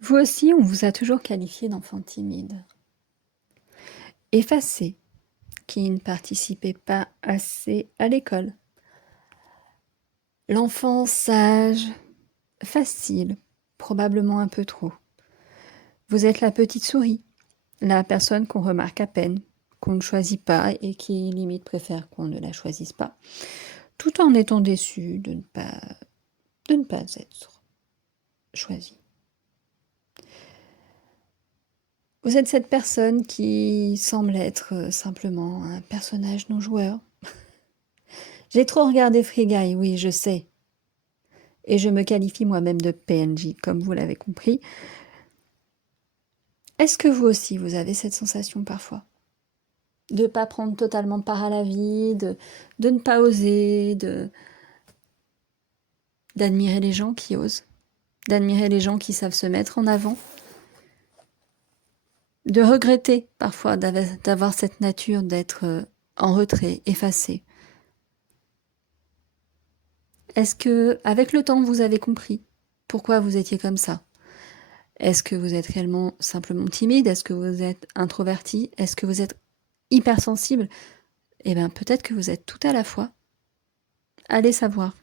Vous aussi, on vous a toujours qualifié d'enfant timide, effacé, qui ne participait pas assez à l'école. L'enfant sage, facile, probablement un peu trop. Vous êtes la petite souris, la personne qu'on remarque à peine, qu'on ne choisit pas et qui limite préfère qu'on ne la choisisse pas, tout en étant déçu de ne pas être choisi. Vous êtes cette personne qui semble être simplement un personnage non joueur. J'ai trop regardé Free Guy, oui, je sais. Et je me qualifie moi-même de PNJ, comme vous l'avez compris. Est-ce que vous aussi, vous avez cette sensation parfois? De ne pas prendre totalement part à la vie, de ne pas oser, d'admirer les gens qui osent, d'admirer les gens qui savent se mettre en avant, de regretter parfois d'avoir cette nature d'être en retrait, effacé. Est-ce que, avec le temps, vous avez compris pourquoi vous étiez comme ça? Est-ce que vous êtes réellement simplement timide? Est-ce que vous êtes introverti? Est-ce que vous êtes hypersensible? Eh bien, peut-être que vous êtes tout à la fois. Allez savoir.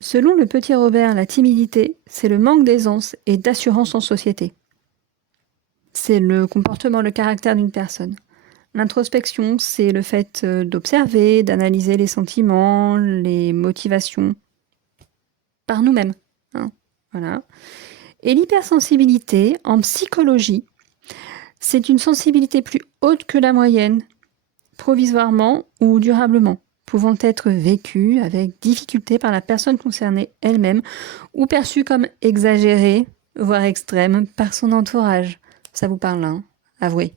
Selon le petit Robert, la timidité, c'est le manque d'aisance et d'assurance en société. C'est le comportement, le caractère d'une personne. L'introspection, c'est le fait d'observer, d'analyser les sentiments, les motivations par nous-mêmes. Voilà. Et l'hypersensibilité, en psychologie, c'est une sensibilité plus haute que la moyenne, provisoirement ou durablement, pouvant être vécue avec difficulté par la personne concernée elle-même ou perçue comme exagérée, voire extrême, par son entourage. Ça vous parle, hein? Avouez.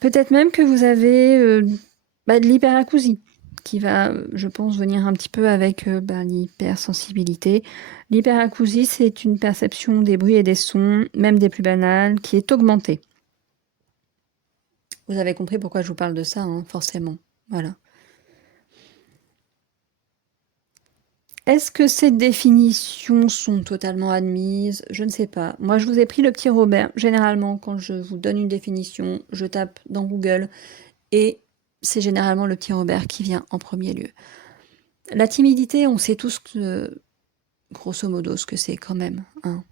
Peut-être même que vous avez de l'hyperacousie, qui va, je pense, venir un petit peu avec l'hypersensibilité. L'hyperacousie, c'est une perception des bruits et des sons, même des plus banals, qui est augmentée. Vous avez compris pourquoi je vous parle de ça, hein, forcément. Voilà. Est-ce que ces définitions sont totalement admises? Je ne sais pas. Moi, je vous ai pris le petit Robert. Généralement, quand je vous donne une définition, je tape dans Google et c'est généralement le petit Robert qui vient en premier lieu. La timidité, on sait tous grosso modo ce que c'est quand même, hein.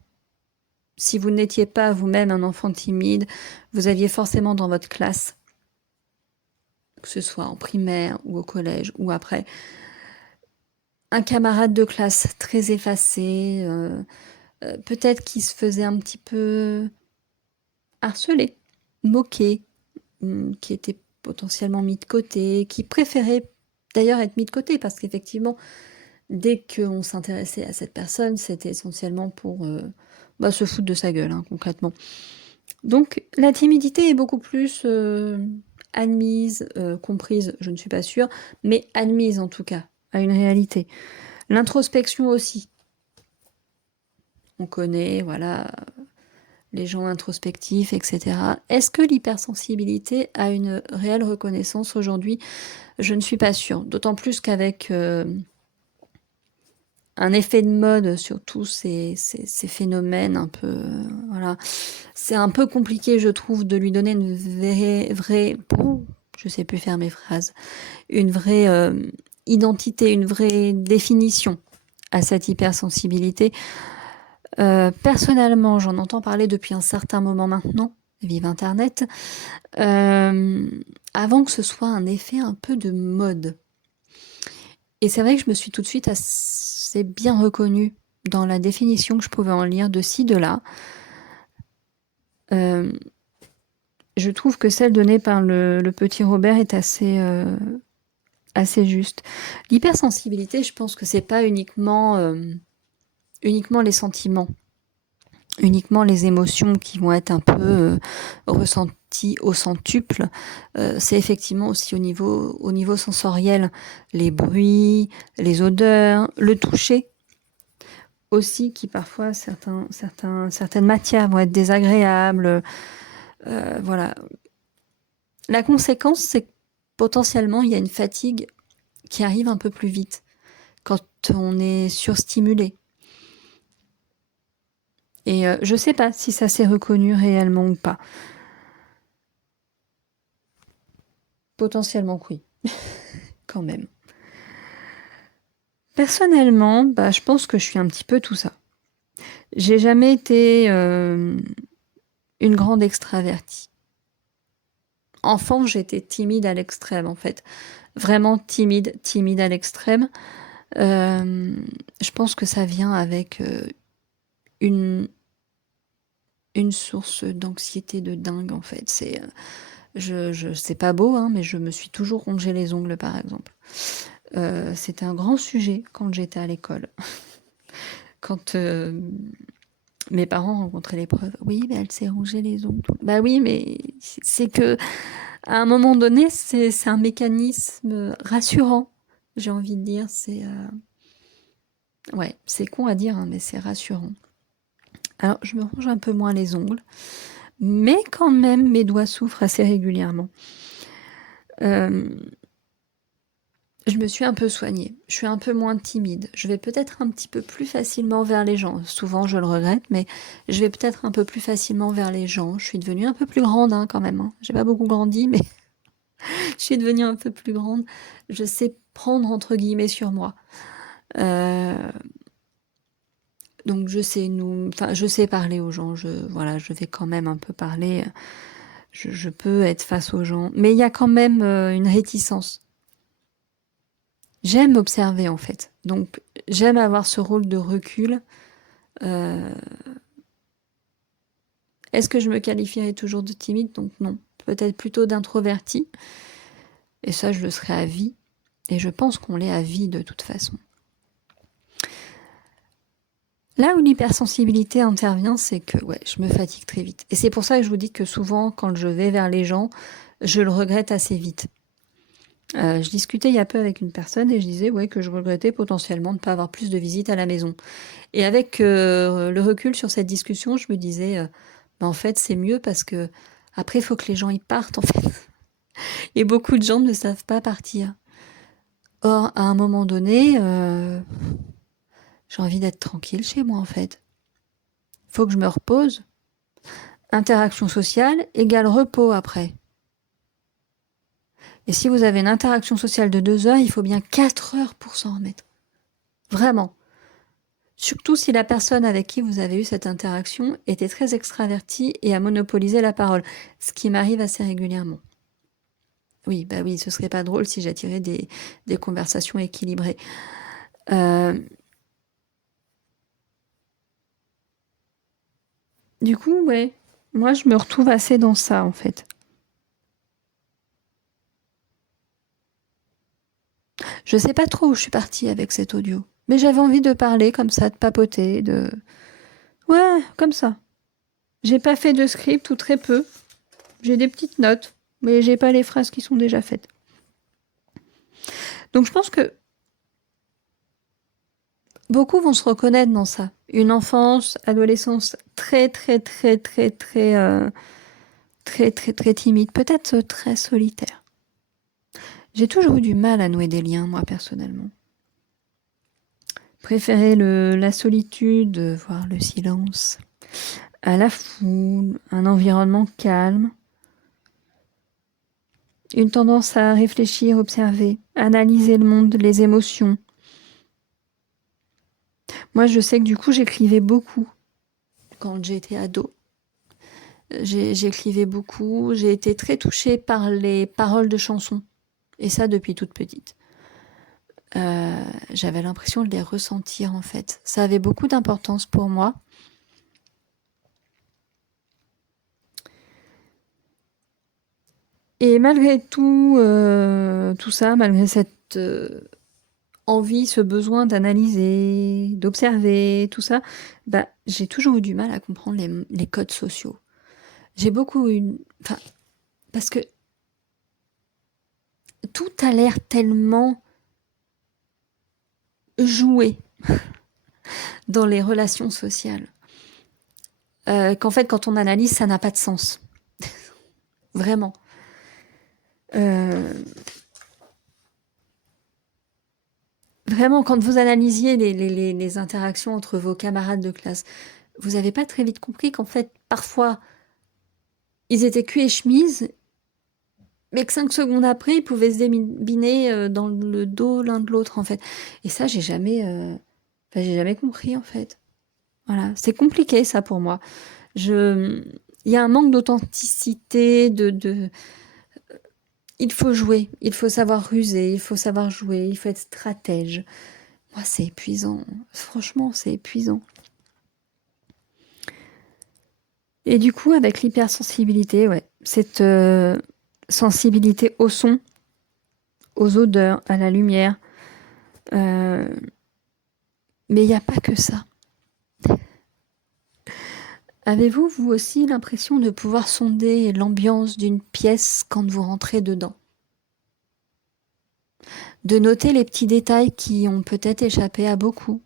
Si vous n'étiez pas vous-même un enfant timide, vous aviez forcément dans votre classe, que ce soit en primaire ou au collège ou après, un camarade de classe très effacé, peut-être qui se faisait un petit peu harceler, moquer, qui était potentiellement mis de côté, qui préférait d'ailleurs être mis de côté parce qu'effectivement, dès qu'on s'intéressait à cette personne, c'était essentiellement pour se foutre de sa gueule, hein, concrètement. Donc la timidité est beaucoup plus admise, comprise, je ne suis pas sûre, mais admise en tout cas, à une réalité. L'introspection aussi. On connaît, voilà, les gens introspectifs, etc. Est-ce que l'hypersensibilité a une réelle reconnaissance aujourd'hui? Je ne suis pas sûre. D'autant plus qu'avec un effet de mode sur tous ces phénomènes un peu... voilà. C'est un peu compliqué, je trouve, de lui donner une vraie je sais plus faire mes phrases, une vraie identité, une vraie définition à cette hypersensibilité. Personnellement, j'en entends parler depuis un certain moment maintenant, vive Internet, avant que ce soit un effet un peu de mode. Et c'est vrai que je me suis tout de suite assez bien reconnue dans la définition que je pouvais en lire de ci, de là. Je trouve que celle donnée par le petit Robert est assez juste. L'hypersensibilité, je pense que c'est pas uniquement les sentiments, uniquement les émotions qui vont être un peu ressenties au centuple. C'est effectivement aussi au niveau sensoriel, les bruits, les odeurs, le toucher aussi, qui parfois certaines matières vont être désagréables. Voilà. La conséquence, c'est que potentiellement il y a une fatigue qui arrive un peu plus vite quand on est surstimulé. Et je sais pas si ça s'est reconnu réellement ou pas. Potentiellement que oui, quand même. Personnellement, je pense que je suis un petit peu tout ça. J'ai jamais été une grande extravertie. Enfant, j'étais timide à l'extrême, en fait. Vraiment timide, timide à l'extrême. Je pense que ça vient avec une, une source d'anxiété de dingue, en fait. C'est pas beau, hein, mais je me suis toujours rongé les ongles, par exemple. C'était un grand sujet quand j'étais à l'école. Quand mes parents rencontraient l'épreuve, oui, mais elle s'est rongé les ongles. Bah oui, mais c'est que à un moment donné, c'est un mécanisme rassurant. J'ai envie de dire, ouais, c'est con à dire, hein, mais c'est rassurant. Alors, je me ronge un peu moins les ongles, mais quand même, mes doigts souffrent assez régulièrement. Euh, je me suis un peu soignée. Je suis un peu moins timide. Je vais peut-être un petit peu plus facilement vers les gens. Souvent, je le regrette, mais je vais peut-être un peu plus facilement vers les gens. Je suis devenue un peu plus grande, hein, quand même, hein. J'ai pas beaucoup grandi, mais je suis devenue un peu plus grande. Je sais prendre entre guillemets sur moi. Euh, donc je sais parler aux gens. Voilà, je vais quand même un peu parler. Je peux être face aux gens, mais il y a quand même une réticence. J'aime observer en fait, donc j'aime avoir ce rôle de recul. Euh, Est-ce que je me qualifierais toujours de timide? Donc non, peut-être plutôt d'introverti. Et ça, je le serai à vie. Et je pense qu'on l'est à vie de toute façon. Là où l'hypersensibilité intervient, c'est que ouais, je me fatigue très vite. Et c'est pour ça que je vous dis que souvent, quand je vais vers les gens, je le regrette assez vite. Je discutais il y a peu avec une personne et je disais ouais, que je regrettais potentiellement de ne pas avoir plus de visites à la maison. Et avec le recul sur cette discussion, je me disais, en fait, c'est mieux parce que après, il faut que les gens y partent, en fait. Et beaucoup de gens ne savent pas partir. Or, à un moment donné, j'ai envie d'être tranquille chez moi, en fait. Faut que je me repose. Interaction sociale égale repos après. Et si vous avez une interaction sociale de 2 heures, il faut bien 4 heures pour s'en remettre. Vraiment. Surtout si la personne avec qui vous avez eu cette interaction était très extravertie et a monopolisé la parole, ce qui m'arrive assez régulièrement. Oui, bah oui, ce serait pas drôle si j'attirais des conversations équilibrées. Euh, du coup, ouais, moi je me retrouve assez dans ça en fait. Je sais pas trop où je suis partie avec cet audio, mais j'avais envie de parler comme ça, de papoter, de... Ouais, comme ça. J'ai pas fait de script ou très peu. J'ai des petites notes, mais j'ai pas les phrases qui sont déjà faites. Donc je pense que beaucoup vont se reconnaître dans ça. Une enfance, adolescence très très très très très très très très timide, peut-être très solitaire. J'ai toujours eu du mal à nouer des liens, moi personnellement. Préférer la solitude, voire le silence, à la foule, un environnement calme. Une tendance à réfléchir, observer, analyser le monde, les émotions. Moi, je sais que du coup, j'écrivais beaucoup quand j'étais ado. J'écrivais beaucoup. J'ai été très touchée par les paroles de chansons. Et ça, depuis toute petite. J'avais l'impression de les ressentir, en fait. Ça avait beaucoup d'importance pour moi. Et malgré tout, tout ça, malgré cette envie, ce besoin d'analyser, d'observer, tout ça, j'ai toujours eu du mal à comprendre les codes sociaux. J'ai beaucoup eu... Enfin, parce que tout a l'air tellement joué dans les relations sociales qu'en fait, quand on analyse, ça n'a pas de sens. Vraiment. Euh, Vraiment, quand vous analysiez les interactions entre vos camarades de classe, vous n'avez pas très vite compris qu'en fait, parfois, ils étaient cul et chemise, mais que 5 secondes après, ils pouvaient se débiner dans le dos l'un de l'autre, en fait. Et ça, j'ai jamais compris, en fait. Voilà, c'est compliqué, ça, pour moi. Je... Il y a un manque d'authenticité, Il faut jouer, il faut savoir ruser, il faut savoir jouer, il faut être stratège. Moi, c'est épuisant. Franchement, c'est épuisant. Et du coup, avec l'hypersensibilité, ouais, cette sensibilité au son, aux odeurs, à la lumière. euh, mais il n'y a pas que ça. Avez-vous, vous aussi, l'impression de pouvoir sonder l'ambiance d'une pièce quand vous rentrez dedans? De noter les petits détails qui ont peut-être échappé à beaucoup?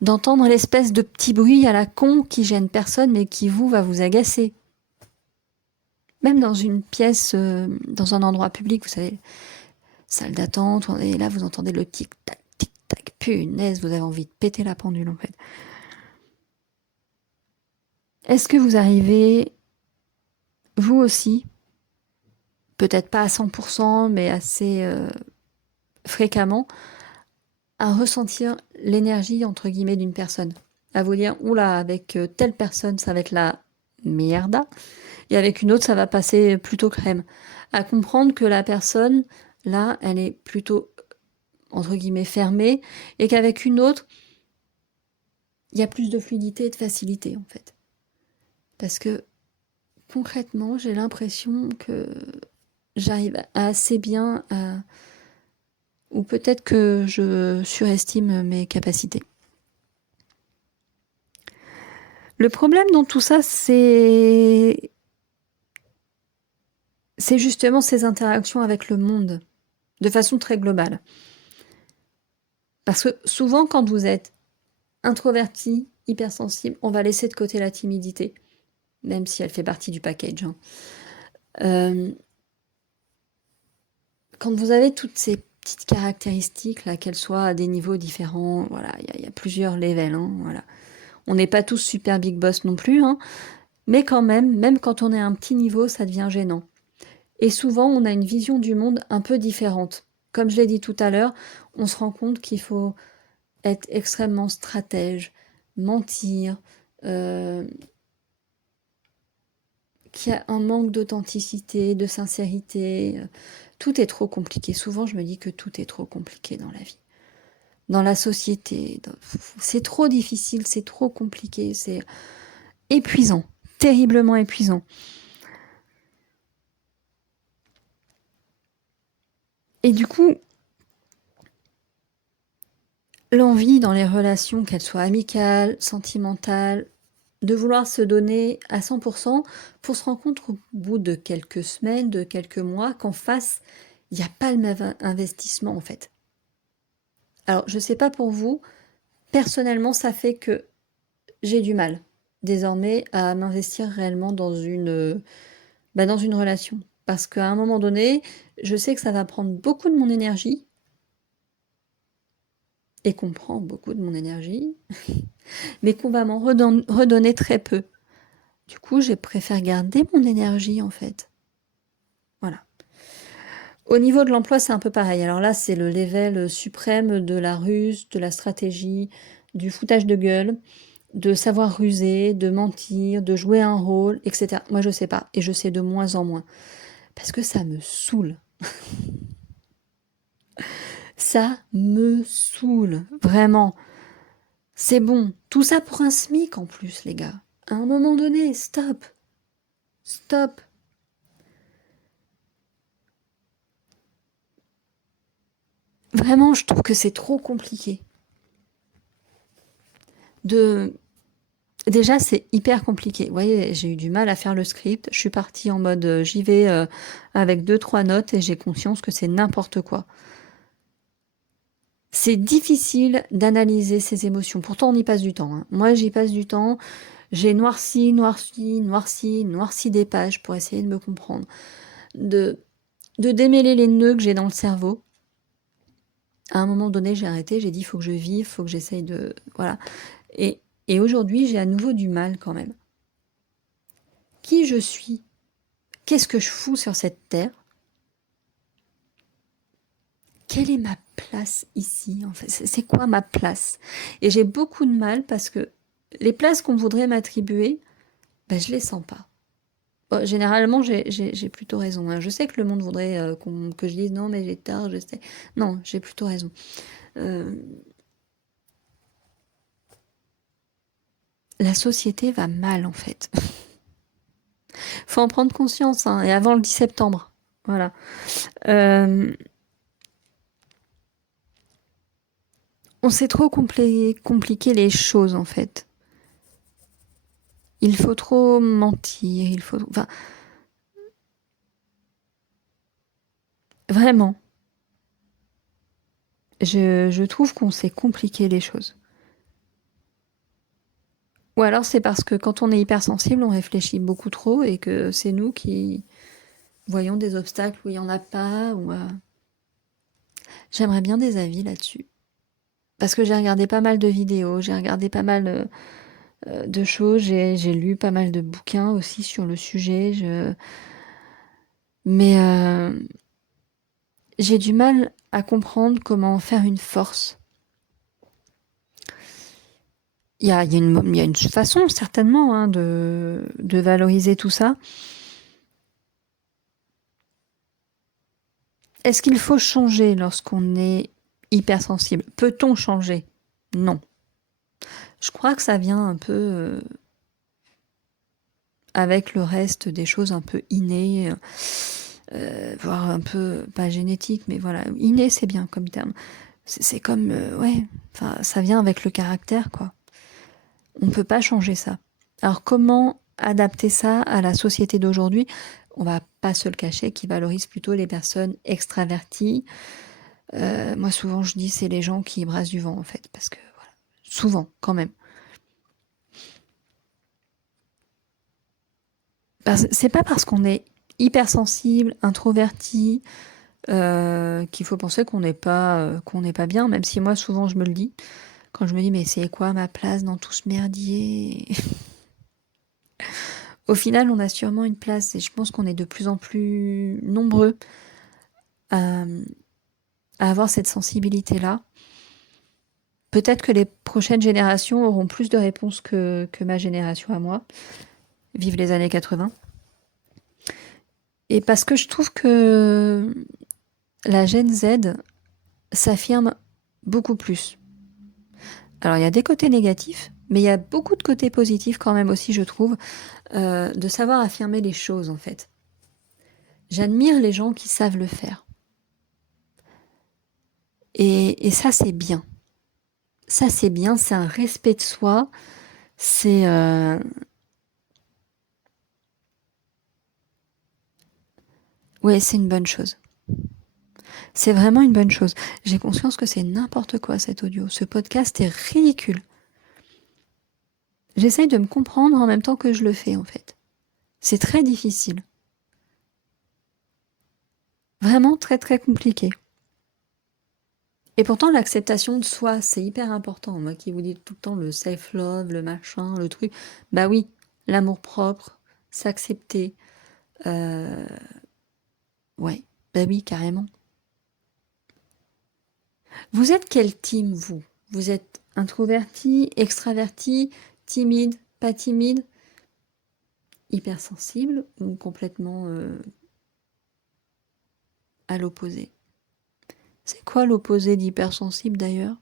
D'entendre l'espèce de petit bruit à la con qui gêne personne mais qui vous va vous agacer? Même dans une pièce, dans un endroit public, vous savez, salle d'attente, et là vous entendez le tic-tac, tic-tac, punaise, vous avez envie de péter la pendule en fait. Est-ce que vous arrivez, vous aussi, peut-être pas à 100%, mais assez fréquemment, à ressentir l'énergie, entre guillemets, d'une personne? À vous dire, oula, avec telle personne, ça va être la merda, et avec une autre, ça va passer plutôt crème. À comprendre que la personne, là, elle est plutôt, entre guillemets, fermée, et qu'avec une autre, il y a plus de fluidité et de facilité, en fait. Parce que, concrètement, j'ai l'impression que j'arrive assez bien à... Ou peut-être que je surestime mes capacités. Le problème dans tout ça, c'est justement ces interactions avec le monde, de façon très globale. Parce que souvent, quand vous êtes introverti, hypersensible, on va laisser de côté la timidité, même si elle fait partie du package. Hein. Quand vous avez toutes ces petites caractéristiques, là, qu'elles soient à des niveaux différents, voilà, il y a plusieurs levels, hein, voilà. On n'est pas tous super big boss non plus, hein, mais quand même quand on est à un petit niveau, ça devient gênant. Et souvent, on a une vision du monde un peu différente. Comme je l'ai dit tout à l'heure, on se rend compte qu'il faut être extrêmement stratège, mentir, qu'il y a un manque d'authenticité, de sincérité. Tout est trop compliqué. Souvent, je me dis que tout est trop compliqué dans la vie, dans la société. C'est trop difficile, c'est trop compliqué, c'est épuisant, terriblement épuisant. Et du coup, l'envie dans les relations, qu'elles soient amicales, sentimentales, de vouloir se donner à 100% pour se rendre compte au bout de quelques semaines, de quelques mois, qu'en face, il n'y a pas le même investissement en fait. Alors, je ne sais pas pour vous, personnellement, ça fait que j'ai du mal désormais à m'investir réellement dans une relation. Parce qu'à un moment donné, je sais que ça va prendre beaucoup de mon énergie et qu'on prend beaucoup de mon énergie, mais qu'on va m'en redonner très peu. Du coup, je préfère garder mon énergie en fait. Voilà. Au niveau de l'emploi, c'est un peu pareil. Alors là, c'est le level suprême de la ruse, de la stratégie, du foutage de gueule, de savoir ruser, de mentir, de jouer un rôle, etc. Moi, je sais pas. Et je sais de moins en moins. Parce que ça me saoule. Ça me saoule. Vraiment. C'est bon. Tout ça pour un SMIC en plus, les gars. À un moment donné, stop. Stop. Vraiment, je trouve que c'est trop compliqué. De... Déjà, c'est hyper compliqué. Vous voyez, j'ai eu du mal à faire le script. Je suis partie en mode j'y vais avec deux, trois notes et j'ai conscience que c'est n'importe quoi. C'est difficile d'analyser ses émotions. Pourtant, on y passe du temps. Hein. Moi, j'y passe du temps. J'ai noirci des pages pour essayer de me comprendre. De démêler les nœuds que j'ai dans le cerveau. À un moment donné, j'ai arrêté, j'ai dit: «Il faut que je vive, il faut que j'essaye de» voilà. Et et aujourd'hui, j'ai à nouveau du mal quand même. Qui je suis? Qu'est-ce que je fous sur cette terre? Quelle est ma place ici, en fait? C'est quoi ma place? Et j'ai beaucoup de mal parce que les places qu'on voudrait m'attribuer, bah, je les sens pas. Généralement, j'ai plutôt raison, hein. Je sais que le monde voudrait, que je dise: «Non, mais j'ai tort, je sais». Non, j'ai plutôt raison. Heu, la société va mal, en fait. Faut en prendre conscience, hein, et avant le 10 septembre. Voilà. Hem, on s'est trop compliqué les choses, en fait. Il faut trop mentir, il faut enfin, vraiment. Je trouve qu'on s'est compliqué les choses. Ou alors c'est parce que quand on est hypersensible, on réfléchit beaucoup trop et que c'est nous qui voyons des obstacles où il y en a pas ou, j'aimerais bien des avis là-dessus. Parce que j'ai regardé pas mal de vidéos, j'ai regardé pas mal, de choses, j'ai lu pas mal de bouquins aussi sur le sujet, mais, j'ai du mal à comprendre comment en faire une force. Il y a une façon certainement, hein, de valoriser tout ça. Est-ce qu'il faut changer lorsqu'on est hypersensible? Peut-on changer? Non. Je crois que ça vient un peu, avec le reste des choses un peu innées, voire un peu, pas génétique, mais voilà, inné, c'est bien comme terme. C'est comme, ouais, enfin, ça vient avec le caractère, quoi. On peut pas changer ça. Alors comment adapter ça à la société d'aujourd'hui? On va pas se le cacher, qui valorise plutôt les personnes extraverties. Moi souvent je dis c'est les gens qui brassent du vent en fait, parce que voilà, souvent quand même. C'est pas parce qu'on est hypersensible, introverti, qu'il faut penser qu'on n'est pas bien, même si moi souvent je me le dis. Quand je me dis mais c'est quoi ma place dans tout ce merdier? Au final, on a sûrement une place et je pense qu'on est de plus en plus nombreux à, à avoir cette sensibilité-là. Peut-être que les prochaines générations auront plus de réponses que ma génération à moi. Vive les années 80. Et parce que je trouve que la Gen Z s'affirme beaucoup plus. Alors il y a des côtés négatifs, mais il y a beaucoup de côtés positifs quand même aussi, je trouve, de savoir affirmer les choses en fait. J'admire les gens qui savent le faire. Et ça, c'est bien. Ça, c'est bien, c'est un respect de soi. C'est ouais, c'est une bonne chose. C'est vraiment une bonne chose. J'ai conscience que c'est n'importe quoi cet audio. Ce podcast est ridicule. J'essaye de me comprendre en même temps que je le fais en fait. C'est très difficile. Vraiment très très compliqué. Et pourtant l'acceptation de soi, c'est hyper important. Moi qui vous dis tout le temps le self-love, le machin, le truc. Bah oui, l'amour propre, s'accepter. Euh, Ouais, bah oui, carrément. Vous êtes quel team, vous? Vous êtes introverti, extraverti, timide, pas timide, hypersensible ou complètement à l'opposé? C'est quoi l'opposé d'hypersensible d'ailleurs?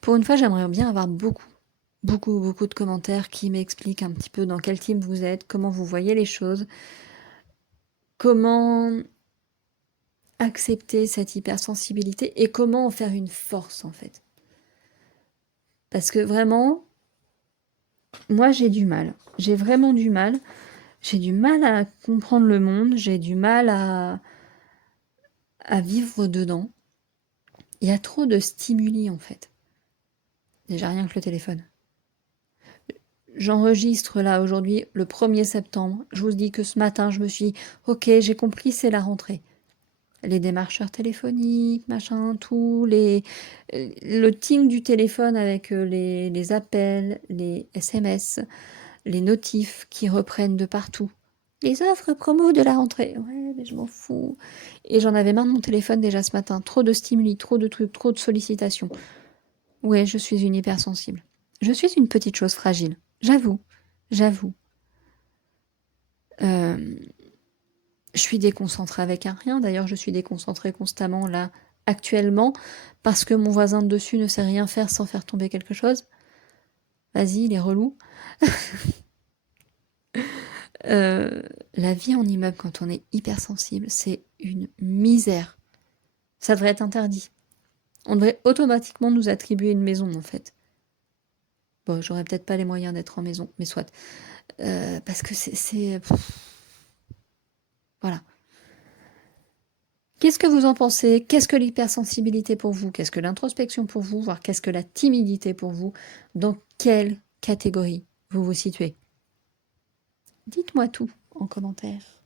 Pour une fois, j'aimerais bien avoir beaucoup de commentaires qui m'expliquent un petit peu dans quel team vous êtes, comment vous voyez les choses, comment accepter cette hypersensibilité et comment en faire une force en fait. Parce que vraiment, moi j'ai du mal. J'ai vraiment du mal. J'ai du mal à comprendre le monde, j'ai du mal à vivre dedans. Il y a trop de stimuli en fait. Déjà rien que le téléphone. J'enregistre là aujourd'hui le 1er septembre. Je vous dis que ce matin, je me suis dit, ok, j'ai compris, c'est la rentrée. Les démarcheurs téléphoniques, machin, tout, le ting du téléphone avec les appels, les SMS, les notifs qui reprennent de partout. Les offres promo de la rentrée. Ouais, mais je m'en fous. Et j'en avais marre de mon téléphone déjà ce matin. Trop de stimuli, trop de trucs, trop de sollicitations. Ouais, je suis une hypersensible. Je suis une petite chose fragile. J'avoue. J'avoue. Euh, je suis déconcentrée avec un rien. D'ailleurs, je suis déconcentrée constamment là, actuellement, parce que mon voisin de dessus ne sait rien faire sans faire tomber quelque chose. Vas-y, il est relou. La vie en immeuble, quand on est hypersensible, c'est une misère. Ça devrait être interdit. On devrait automatiquement nous attribuer une maison, en fait. Bon, j'aurais peut-être pas les moyens d'être en maison, mais soit. Parce que voilà. Qu'est-ce que vous en pensez? Qu'est-ce que l'hypersensibilité pour vous? Qu'est-ce que l'introspection pour vous? Voire qu'est-ce que la timidité pour vous? Dans quelle catégorie vous vous situez? Dites-moi tout en commentaire.